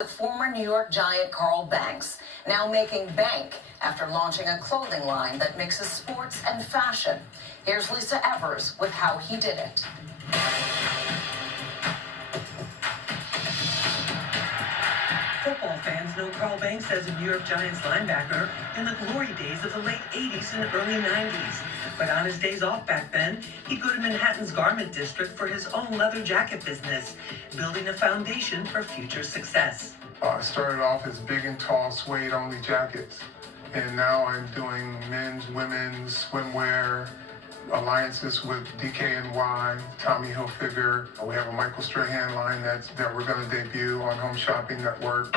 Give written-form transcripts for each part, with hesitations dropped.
With former New York Giant Carl Banks, now making bank after launching a clothing line that mixes sports and fashion. Here's Lisa Evers with how he did it. Football fans know Carl Banks as a New York Giants linebacker in the glory days of the late 80s and early 90s. But on his days off back then, he'd go to Manhattan's garment district for his own leather jacket business, building a foundation for future success. I started off as big and tall suede-only jackets, and now I'm doing men's, women's, swimwear, alliances with DKNY, Tommy Hilfiger. We have a Michael Strahan line that we're going to debut on Home Shopping Network.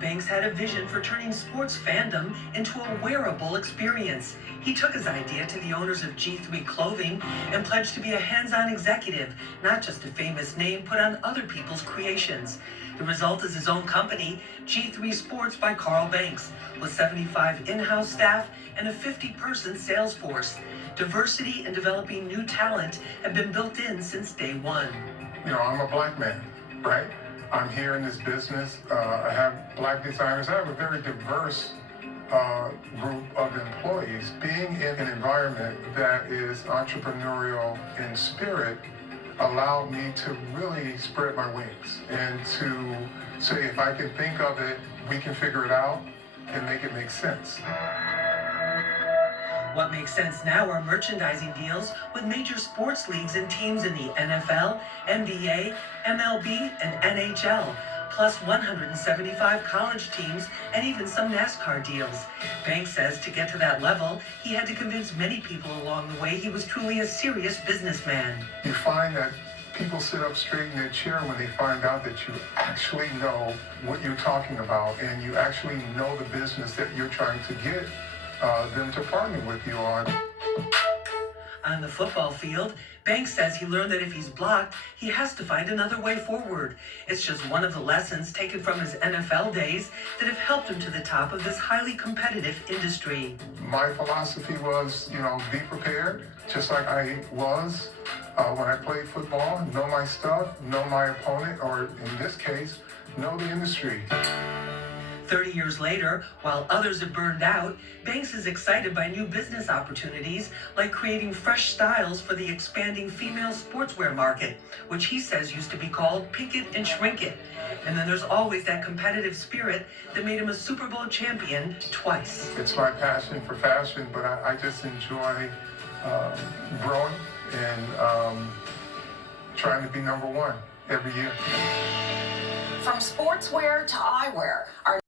Banks had a vision for turning sports fandom into a wearable experience. He took his idea to the owners of GIII Clothing and pledged to be a hands-on executive, not just a famous name put on other people's creations. The result is his own company, GIII Sports by Carl Banks, with 75 in-house staff and a 50-person sales force. Diversity and developing new talent have been built in since day one. You know, I'm a black man, right? I'm here in this business. I have black designers. I have a very diverse group of employees. Being in an environment that is entrepreneurial in spirit allowed me to really spread my wings and to say, if I can think of it, we can figure it out and make it make sense. What makes sense now are merchandising deals with major sports leagues and teams in the NFL, NBA, MLB, and NHL, plus 175 college teams and even some NASCAR deals. Banks says to get to that level, he had to convince many people along the way he was truly a serious businessman. You find that people sit up straight in their chair when they find out that you actually know what you're talking about and you actually know the business that you're trying to get them to partner with you on. On the football field, Banks says he learned that if he's blocked, he has to find another way forward. It's just one of the lessons taken from his NFL days that have helped him to the top of this highly competitive industry. My philosophy was, be prepared, just like I was when I played football. Know my stuff, know my opponent, or in this case, know the industry. 30 years later, while others have burned out, Banks is excited by new business opportunities like creating fresh styles for the expanding female sportswear market, which he says used to be called Pink It and Shrink It. And then there's always that competitive spirit that made him a Super Bowl champion twice. It's my passion for fashion, but I just enjoy growing and trying to be number one every year. From sportswear to eyewear, our